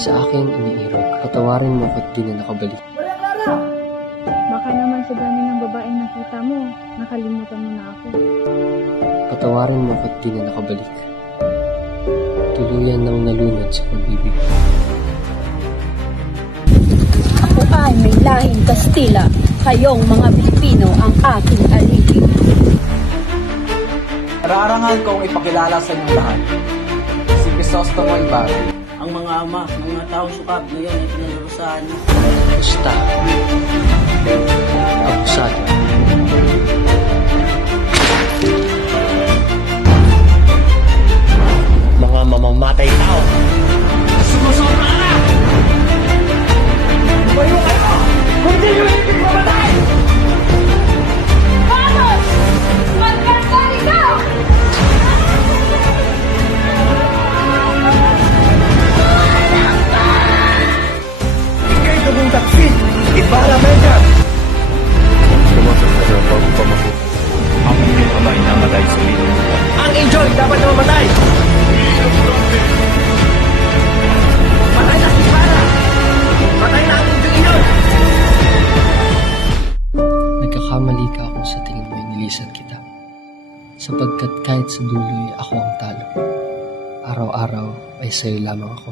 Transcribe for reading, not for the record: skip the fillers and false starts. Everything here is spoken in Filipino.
sa aking iniirog. Patawarin mo ko't di na nakabalik. Baka naman sa dami ng babaeng nakita mo, nakalimutan mo na ako. Patawarin mo ko't di na nakabalik. Tuluyan nang nalunod sa pag-ibig. Ako ay may lahing Kastila, kayong mga Pilipino ang aking alipin. Nararangal kong ipakilala sa inyong lahat. Si Crisostomo Ibarra. Ang mga ama, mga taong sukab ngayon ay pinagdurusahan niyo. Gusta. Abusado. Mga mamamatay tao. Sumusobra na! Tumayo kayo! Kung di nyo ibig mamatay! Vamos! Magkakari ka! Ikay itong taksin! Ibarra Mega! Sumasok na ng pagpapamako. Ang hindi naman namatay sa lito. Ang enjoy dapat na mamatay! Patay na si Ibarra! Patay na ang enjoy! Nagkakamali ka kung sa tingin mo'y nilisan kita. Sapagkat kahit sa dulo'y ako ang talo. Araw-araw ay sa'yo lamang ako.